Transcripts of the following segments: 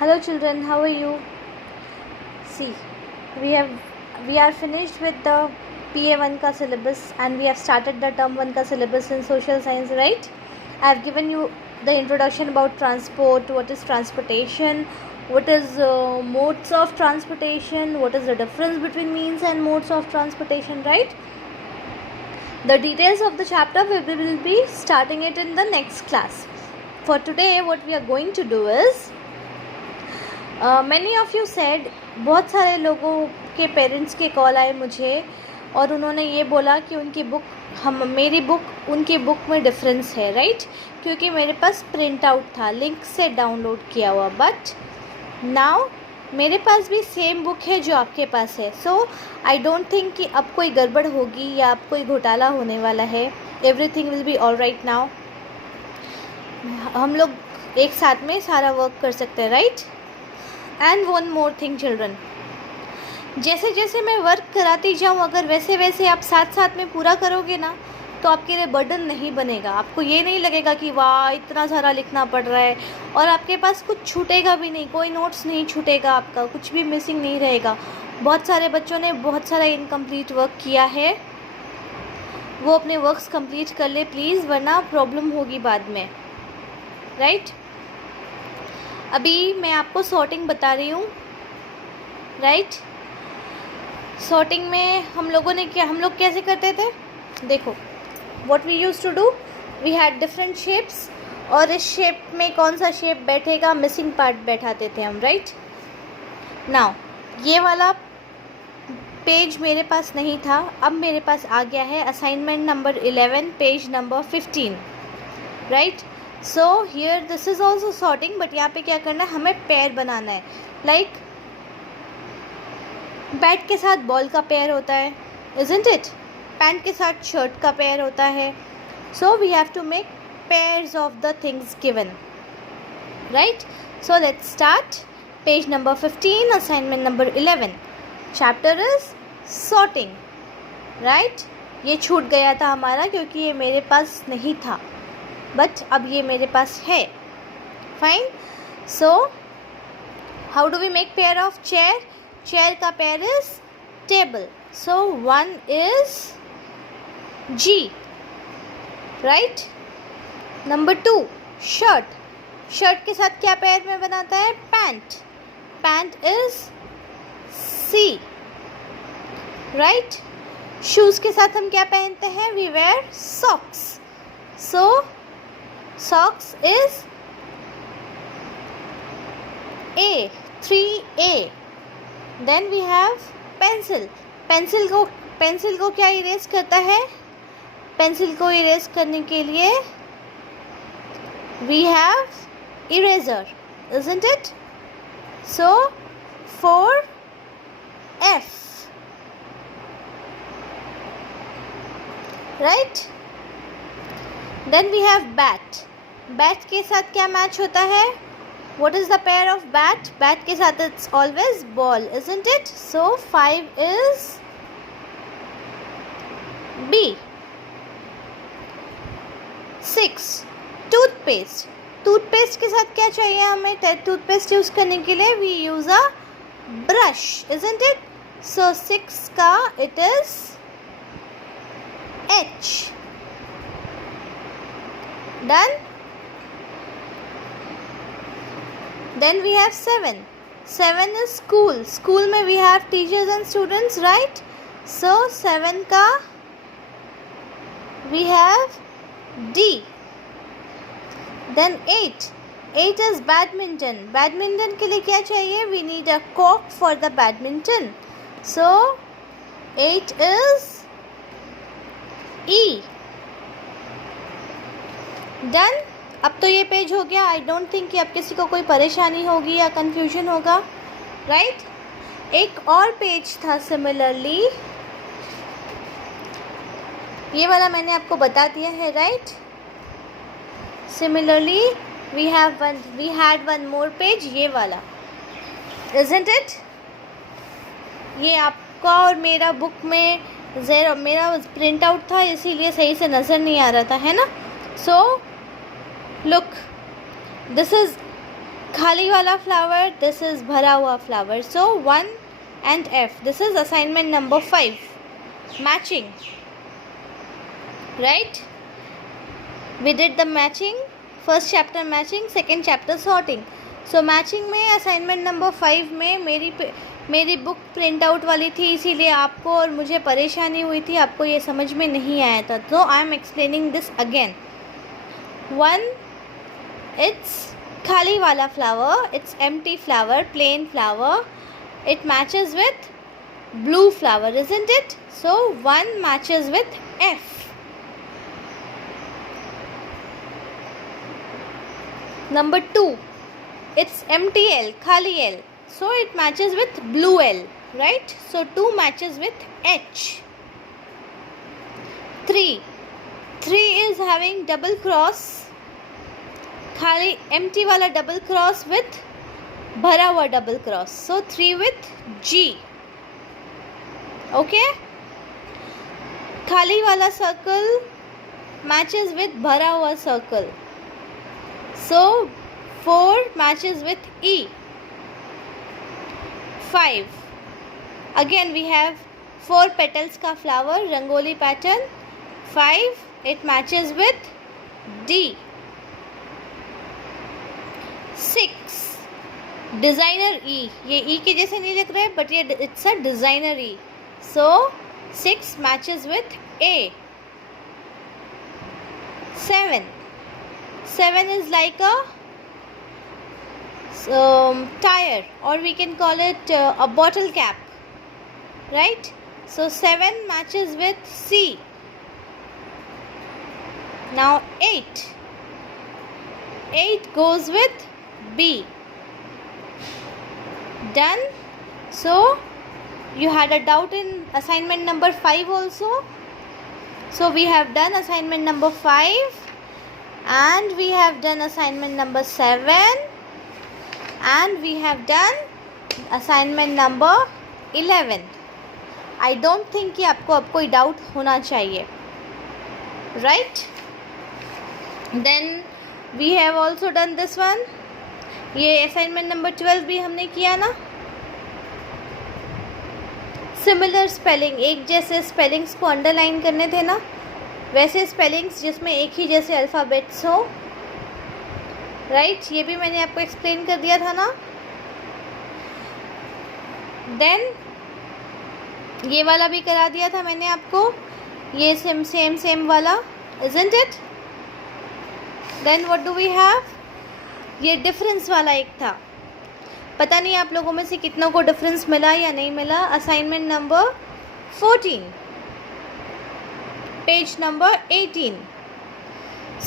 Hello children, how are you? See, we have we are finished with the PA1 ka syllabus and we have started the term 1 ka syllabus in social science, right? I have given you the introduction about transport, what is transportation, what is modes of transportation, what is the difference between means and modes of transportation, right? The details of the chapter we will be starting it in the next class. For today what we are going to do is many of you said, बहुत सारे लोगों के parents के call आए मुझे और उन्होंने ये बोला कि उनकी बुक मेरी बुक उनकी बुक में डिफरेंस है, राइट? क्योंकि मेरे पास प्रिंट आउट था लिंक से डाउनलोड किया हुआ, बट नाउ मेरे पास भी सेम बुक है जो आपके पास है. सो आई डोंट थिंक कि अब कोई गड़बड़ होगी या अब कोई घोटाला होने वाला है. Everything will be all right. Now हम लोग एक साथ में सारा वर्क कर सकते हैं, right? And one more thing children, जैसे जैसे मैं वर्क कराती जाऊँ अगर वैसे वैसे आप साथ साथ में पूरा करोगे ना तो आपके लिए बर्डन नहीं बनेगा. आपको ये नहीं लगेगा कि वाह इतना सारा लिखना पड़ रहा है, और आपके पास कुछ छूटेगा भी नहीं, कोई नोट्स नहीं छूटेगा, आपका कुछ भी मिसिंग नहीं रहेगा. बहुत सारे बच्चों ने बहुत सारा इनकम्प्लीट वर्क किया है, वो अपने वर्क्स कंप्लीट कर ले प्लीज़, वरना प्रॉब्लम होगी बाद में, राइट? अभी मैं आपको सॉर्टिंग बता रही हूँ, राइट? सॉर्टिंग में हम लोग कैसे करते थे, देखो. What we use to do, we had different shapes, और इस शेप में कौन सा शेप बैठेगा, मिसिंग पार्ट बैठाते थे हम, राइट? नाउ ये वाला पेज मेरे पास नहीं था, अब मेरे पास आ गया है. Assignment number 11 page number 15, right? So here this is also sorting, but यहाँ पे क्या करना है, हमें पेयर बनाना है. लाइक बैट के साथ बॉल का पेयर होता है, इज़न्ट इट? पैंट के साथ शर्ट का पेयर होता है. So we have to make pairs of the things given, right? So let's start. Page number 15, assignment number 11, chapter is sorting, right? ये छूट गया था हमारा क्योंकि ये मेरे पास नहीं था, बट अब ये मेरे पास है. Fine. So how do we make pair of chair? Chair का pair is table. So 1 is G, right? Number 2 shirt. Shirt के साथ क्या पेयर में बनाता है, pant. Pant is C, right? Shoes के साथ हम क्या पहनते हैं, we wear socks. So socks is A, 3A. Then we have pencil. Pencil को क्या इरेज करता है, पेंसिल को इरेज करने के लिए we have eraser, isn't it? So 4F, right? Then we have bat. Bat के साथ क्या मैच होता है, what is the pair of bat? Bat के साथ it's always ball, isn't it? So 5 is B. 6 toothpaste. Toothpaste के साथ क्या चाहिए हमें, टूथपेस्ट यूज़ करने के लिए we use a brush, isn't it? So 6 का it is H. Done. Then we have 7. 7 is school. School में we have teachers and students, right? So 7 का we have D. Then 8. 8 is badminton. Badminton के लिए क्या चाहिए, we need a cork for the badminton. So 8 is E. Done. अब तो ये page हो गया. आई डोंट थिंक कि अब किसी को कोई परेशानी होगी या कन्फ्यूजन होगा, राइट? एक और पेज था सिमिलरली, ये वाला मैंने आपको बता दिया है, right? Similarly we had one more page, ये वाला, इज़न्ट इट? ये आपका और मेरा बुक में मेरा प्रिंट आउट था, इसीलिए सही से नज़र नहीं आ रहा था, है ना? सो look, this is खाली वाला फ्लावर, दिस इज भरा हुआ flower. So 1 and F. This is assignment number 5. Matching. Right? We did the matching. First chapter matching, second chapter sorting. So matching में assignment number 5 में मेरी बुक प्रिंट आउट वाली थी, इसीलिए आपको और मुझे परेशानी हुई थी, आपको ये समझ में नहीं आया था. तो I am explaining this again. 1, it's खाली वाला flower, it's empty flower, plain flower. It matches with blue flower, isn't it? So 1 matches with F. Number 2, it's empty L, khali L. So it matches with blue L, right? So 2 matches with H. 3 is having double cross, khali empty wala double cross with भरा हुआ double cross. So 3 with G. Okay. खाली वाला circle matches with भरा हुआ circle. So 4 matches with E. 5 again we have 4 petals का flower, rangoli pattern. 5 it matches with D. 6 designer E. ये E के जैसे नहीं लिख रहे बट ये it's a designer E. So 6 matches with A. 7 is like a tire, or we can call it a bottle cap, right? So 7 matches with C. Now 8 goes with B. Done. So you had a doubt in assignment number 5 also. So we have done assignment number 5 and we have done assignment number 7 and we have done assignment number 11. I don't think कि आपको अब कोई doubt होना चाहिए, right? Then we have also done this one. ये assignment number 12 भी हमने किया ना. सिमिलर स्पेलिंग, एक जैसे स्पेलिंग्स को अंडरलाइन करने थे ना, वैसे स्पेलिंग्स जिसमें एक ही जैसे अल्फ़ाबेट्स हो, राइट? ये भी मैंने आपको एक्सप्लेन कर दिया था ना. देन ये वाला भी करा दिया था मैंने आपको, ये सेम वाला, isn't it? Then what do we have? ये डिफरेंस वाला एक था. पता नहीं आप लोगों में से कितनों को डिफरेंस मिला या नहीं मिला. Assignment number 14, page number 18.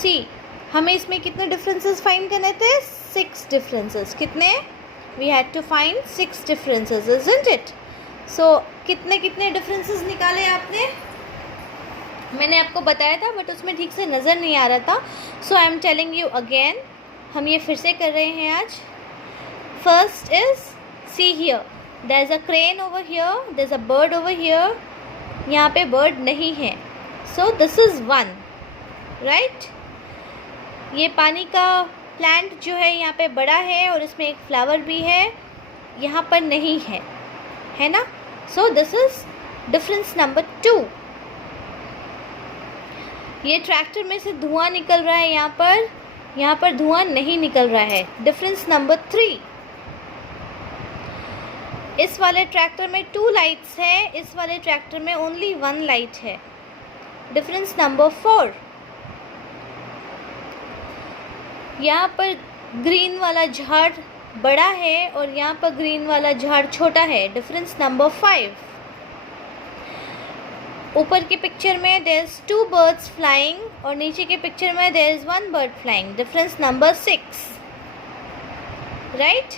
सी, हमें इसमें कितने डिफरेंसेस फाइंड करने थे? 6 डिफरेंसेस. कितने? We had to find 6 differences, isn't it? So कितने डिफरेंसेस निकाले आपने? मैंने आपको बताया था बट उसमें ठीक से नज़र नहीं आ रहा था. So I am telling you again. हम ये फिर से कर रहे हैं आज. First is, see here, there is a crane over here, there is a bird over here. यहाँ पे बर्ड नहीं है. So this is 1, right? ये पानी का प्लांट जो है यहाँ पे बड़ा है और इसमें एक फ्लावर भी है, यहाँ पर नहीं है ना? सो दिस इज़ डिफरेंस नंबर 2. ये ट्रैक्टर में से धुआं निकल रहा है, यहाँ पर धुआं नहीं निकल रहा है. Difference number 3. इस वाले ट्रैक्टर में 2 लाइट्स हैं, इस वाले ट्रैक्टर में ओनली 1 लाइट है. Difference number 4. यहाँ पर ग्रीन वाला झाड़ बड़ा है और यहाँ पर ग्रीन वाला झाड़ छोटा है. Difference number 5. ऊपर की पिक्चर में देयर इज 2 बर्ड्स फ्लाइंग और नीचे के पिक्चर में there is 1 bird flying. Difference number 6, right?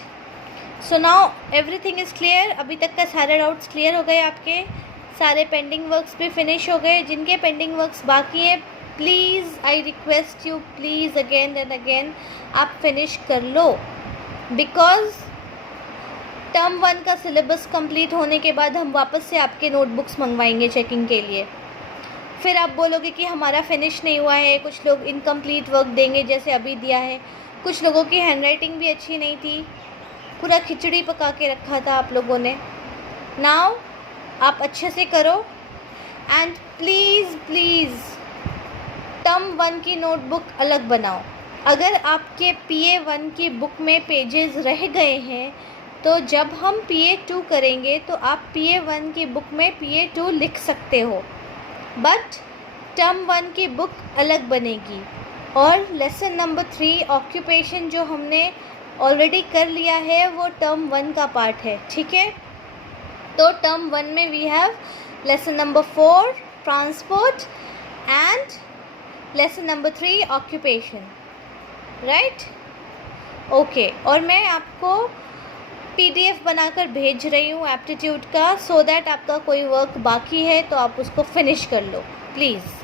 So now everything is clear. अभी तक का सारे डाउट्स क्लियर हो गए आपके, सारे पेंडिंग वर्क्स भी फिनिश हो गए. जिनके पेंडिंग वर्क्स बाकी हैं, please I request you, please again and again आप फिनिश कर लो. बिकॉज टर्म 1 का सिलेबस कंप्लीट होने के बाद हम वापस से आपके नोटबुक्स मंगवाएंगे चेकिंग के लिए. फिर आप बोलोगे कि हमारा फिनिश नहीं हुआ है, कुछ लोग इनकम्प्लीट वर्क देंगे जैसे अभी दिया है. कुछ लोगों की हैंडराइटिंग भी अच्छी नहीं थी, पूरा खिचड़ी पका के रखा था आप लोगों ने। नाउ आप अच्छे से करो एंड प्लीज़ प्लीज़ टर्म 1 की नोटबुक अलग बनाओ। अगर आपके PA1 की बुक में पेजेस रह गए हैं तो जब हम PA2 करेंगे तो आप PA1 की बुक में PA2 लिख सकते हो, बट टर्म 1 की बुक अलग बनेगी। और लेसन नंबर 3 ऑक्यूपेशन जो हमने ऑलरेडी कर लिया है वो टर्म 1 का पार्ट है, ठीक है। तो टर्म 1 में we have lesson number 4 transport and lesson number 3 occupation, right. Okay, और मैं आपको PDF बनाकर भेज रही हूँ एप्टीट्यूड का, सो दैट आपका कोई वर्क बाकी है तो आप उसको फिनिश कर लो प्लीज़।